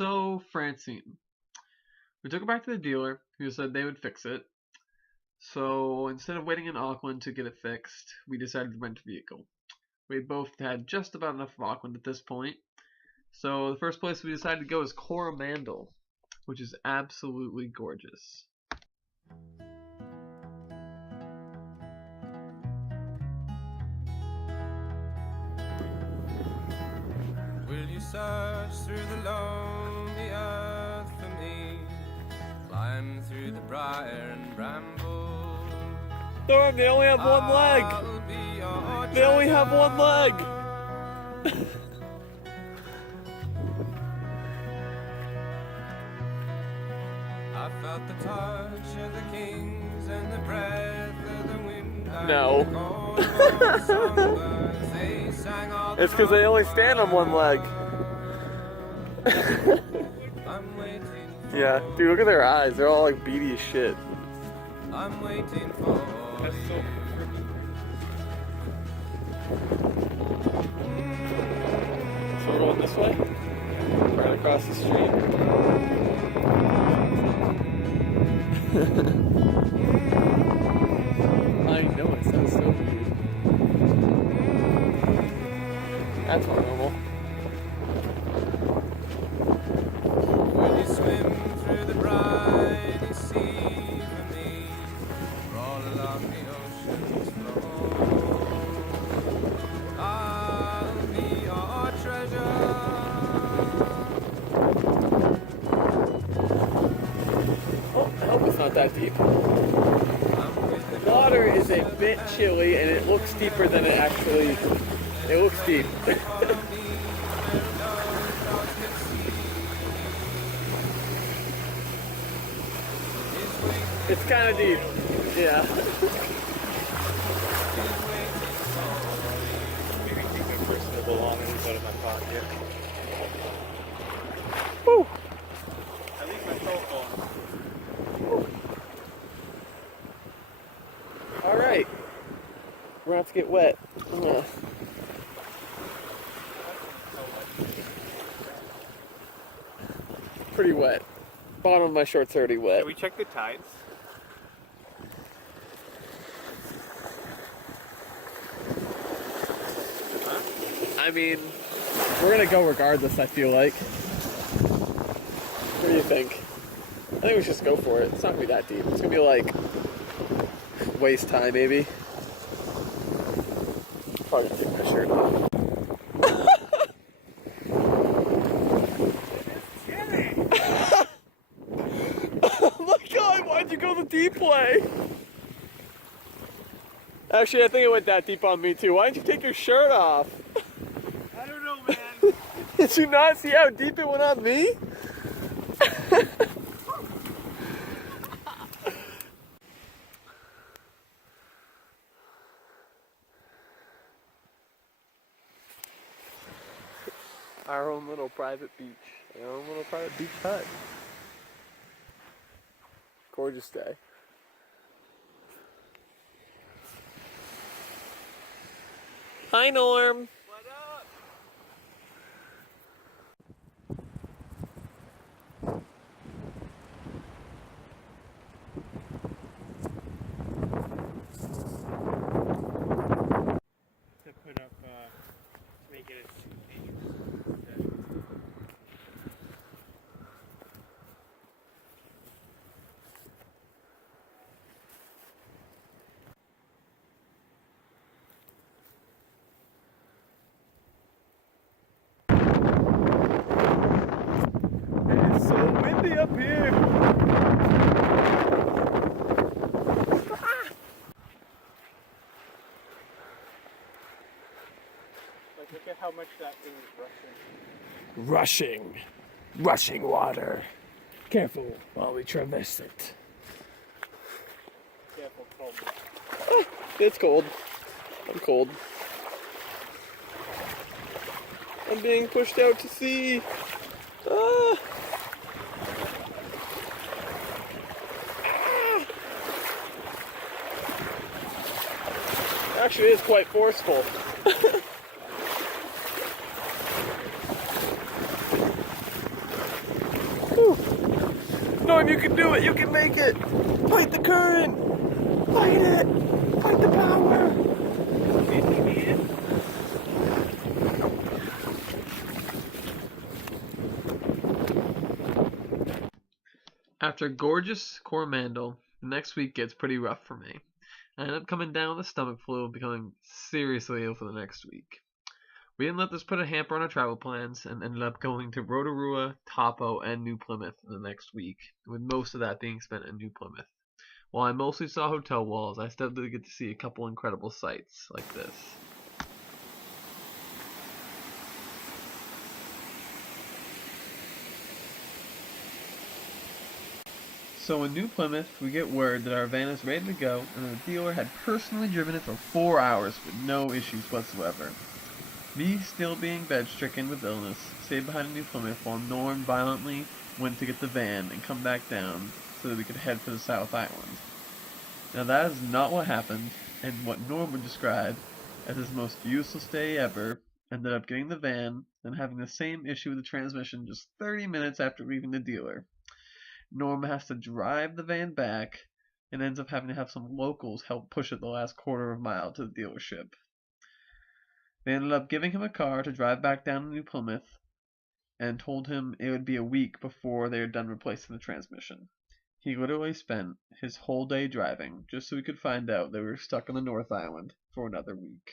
So, Francine, we took it back to the dealer who said they would fix it. So, instead of waiting in Auckland to get it fixed, we decided to rent a vehicle. We both had just about enough of Auckland at this point. So, the first place we decided to go is Coromandel, which is absolutely gorgeous. Will you search through the lonely earth for me? Climb through the briar and bramble. Thorm, they only have one leg! They only have one leg! I felt the touch of the kings and the breath of the wind. No. It's because they only stand on one leg. Yeah, dude, look at their eyes. They're all like beady as shit. I'm waiting for That's so... So we're going this way? Right across the street. I know, it sounds so weird. That's not normal. Will you swim through the briny sea for me? Roll along the ocean's floor. I'll be your treasure. Oh, I hope it's not that deep. The water is a bit chilly and it looks deeper than it actually... It looks deep. It's kind of deep. Yeah. Maybe keep my personal belongings out of my pocket. Woo. At least my cell phone. All right. We're gonna have to get wet. Pretty wet. Bottom of my shorts already wet. Did we check the tides? Huh? I mean, we're gonna go regardless, I feel like. What do you think? I think we should just go for it. It's not gonna be that deep. It's gonna be like waist high, maybe. Probably take my shirt off. Oh my god, why'd you go the deep way? Actually, I think it went that deep on me too. Why didn't you take your shirt off? I don't know, man. Did you not see how deep it went on me? Our own little private beach. Our own little private beach hut. Gorgeous day. Hi, Norm. What up? To put up, to make it as dangerous. It's so windy up here. Like, look at how much that thing is rushing. Rushing water. Careful while we traverse it. Careful, cold. Oh, it's cold. I'm cold. I'm being pushed out to sea. Ah. Actually, it is quite forceful. Norm, you can do it. You can make it. Fight the current. Fight it. Fight the power. After gorgeous Coromandel, the next week gets pretty rough for me. I end up coming down with a stomach flu and becoming seriously ill for the next week. We didn't let this put a hamper on our travel plans and ended up going to Rotorua, Taupo, and New Plymouth the next week, with most of that being spent in New Plymouth. While I mostly saw hotel walls, I still did get to see a couple incredible sights like this. So in New Plymouth, we get word that our van is ready to go, and the dealer had personally driven it for 4 hours with no issues whatsoever. Me, still being bed-stricken with illness, stayed behind in New Plymouth while Norm violently went to get the van and come back down so that we could head for the South Island. Now that is not what happened, and what Norm would describe as his most useless day ever ended up getting the van and having the same issue with the transmission just 30 minutes after leaving the dealer. Norm has to drive the van back and ends up having to have some locals help push it the last quarter of a mile to the dealership. They ended up giving him a car to drive back down to New Plymouth and told him it would be a week before they were done replacing the transmission. He literally spent his whole day driving just so we could find out they were stuck on the North Island for another week.